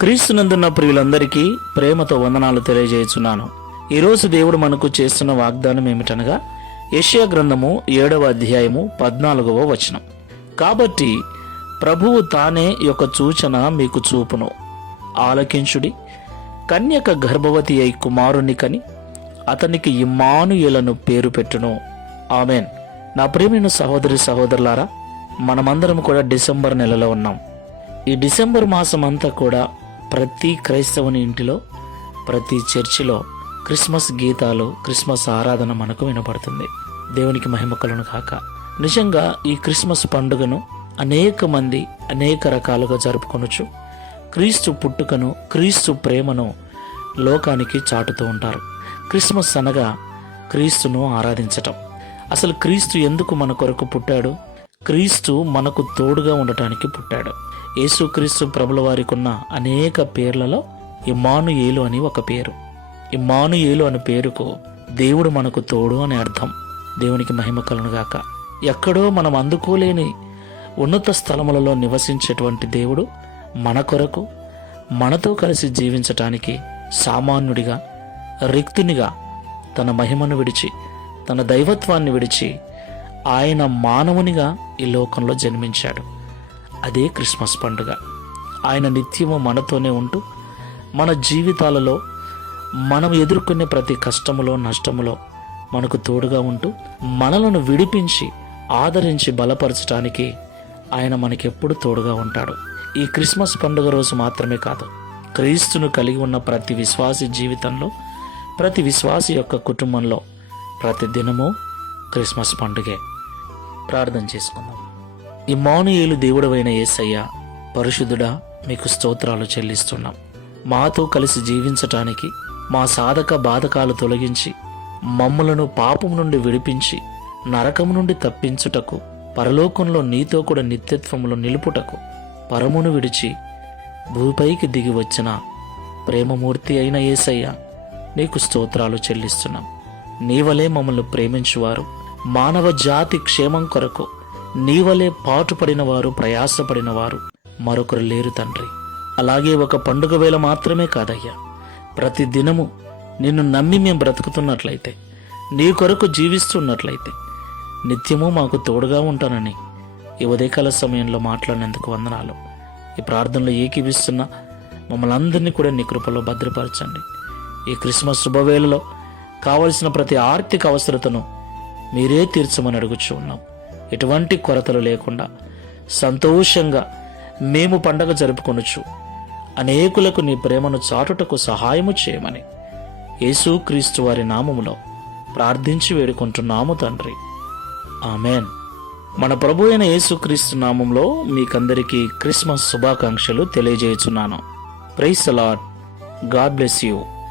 క్రీస్తునందున్న ప్రియులందరికీ ప్రేమతో వందనాలు తెలియజేస్తున్నాను. ఈరోజు దేవుడు మనకు చేస్తున్న వాగ్దానం ఏమిటనగా యెషయా గ్రంథము 7వ అధ్యాయము 14వ వచనం. కాబట్టి ప్రభువు తానే యొక్క సూచన మీకు చూపును, ఆలకించుడి. కన్యక గర్భవతి అయి కుమారుని కని అతనికి ఇమ్మానుయేలను పేరు పెట్టును. ఆమెన్. నా ప్రియమైన సహోదరి సహోదరులారా, మనమందరం కూడా డిసెంబర్ నెలలో ఉన్నాం. ఈ డిసెంబర్ మాసం అంతా కూడా ప్రతి క్రైస్తవుని ఇంటిలో, ప్రతి చర్చిలో క్రిస్మస్ గీతాలు, క్రిస్మస్ ఆరాధన మనకు వినపడుతుంది. దేవునికి మహిమ కలుగును గాక. నిజంగా ఈ క్రిస్మస్ పండుగను అనేక మంది అనేక రకాలుగా జరుపుకొనొచ్చు. క్రీస్తు పుట్టుకను, క్రీస్తు ప్రేమను లోకానికి చాటుతూ ఉంటారు. క్రిస్మస్ అనగా క్రీస్తును ఆరాధించటం. అసలు క్రీస్తు ఎందుకు మన కొరకు పుట్టాడు? క్రీస్తు మనకు తోడుగా ఉండటానికి పుట్టాడు. యేసుక్రీస్తు ప్రభుల వారికి ఉన్న అనేక పేర్లలో ఇమ్మానుయేలు అని ఒక పేరు. ఇమ్మానుయేలు అనే పేరుకు దేవుడు మనకు తోడు అని అర్థం. దేవునికి మహిమ కలుగును గాక. ఎక్కడో మనం అందుకోలేని ఉన్నత స్థలములలో నివసించేటువంటి దేవుడు మన కొరకు, మనతో కలిసి జీవించటానికి సామాన్యుడిగా, రిక్తునిగా తన మహిమను విడిచి, తన దైవత్వాన్ని విడిచి ఆయన మానవునిగా ఈ లోకంలో జన్మించాడు. అదే క్రిస్మస్ పండుగ. ఆయన నిత్యము మనతోనే ఉంటూ మన జీవితాలలో మనం ఎదుర్కొనే ప్రతి కష్టములో, నష్టములో మనకు తోడుగా ఉంటూ మనలను విడిపించి, ఆదరించి బలపరచడానికి ఆయన మనకెప్పుడు తోడుగా ఉంటాడు. ఈ క్రిస్మస్ పండుగ రోజు మాత్రమే కాదు, క్రీస్తును కలిగి ఉన్న ప్రతి విశ్వాసి జీవితంలో, ప్రతి విశ్వాసి యొక్క కుటుంబంలో ప్రతి దినము క్రిస్మస్ పండుగే. ప్రార్థన చేసుకుందాం. ఇమ్మానుయేలు దేవుడవైన యేసయ్య, పరిశుద్ధుడా, మీకు స్తోత్రాలు చెల్లిస్తున్నాం. మాతో కలిసి జీవించటానికి, మా సాధక బాధకాలు తొలగించి, మమ్ములను పాపం నుండి విడిపించి, నరకము నుండి తప్పించుటకు, పరలోకంలో నీతో కూడా నిత్యత్వములో నిలుపుటకు, పరమును విడిచి భూపైకి దిగి వచ్చిన ప్రేమమూర్తి అయిన యేసయ్య, నీకు స్తోత్రాలు చెల్లిస్తున్నాం. నీవలే మమ్మల్ని ప్రేమించువారు, మానవ జాతి క్షేమం కొరకు నీవలే పాటుపడిన వారు, ప్రయాసపడిన వారు మరొకరు లేరు తండ్రి. అలాగే ఒక పండుగ వేళ మాత్రమే కాదయ్యా, ప్రతి దినము నిన్ను నమ్మి మేము బ్రతుకుతున్నట్లయితే, నీ కొరకు జీవిస్తున్నట్లయితే నిత్యము మాకు తోడుగా ఉంటానని ఈ ఉదయకాల సమయంలో మాట్లాడినందుకు వందనాలు. ఈ ప్రార్థనలో ఏకీవిస్తున్న మమ్మల్ని అందరినీ కూడా నీ కృపలో భద్రపరచండి. ఈ క్రిస్మస్ శుభవేళలో కావలసిన ప్రతి ఆర్థిక అవసరతను మీరే తీర్చమని అడుగుచూ ఉన్నాం. ఎటువంటి కొరతలు లేకుండా సంతోషంగా మేము పండగ జరుపుకొనొచ్చు. అనేకులకు నీ ప్రేమను చాటుటకు సహాయము చేయమని యేసుక్రీస్తు వారి నామములో ప్రార్థించి వేడుకుంటున్నాము తండ్రి. ఆమెన్. మన ప్రభు అయిన యేసుక్రీస్తు నామంలో మీకందరికీ క్రిస్మస్ శుభాకాంక్షలు తెలియజేయుచున్నాను. Praise the lord. God bless you.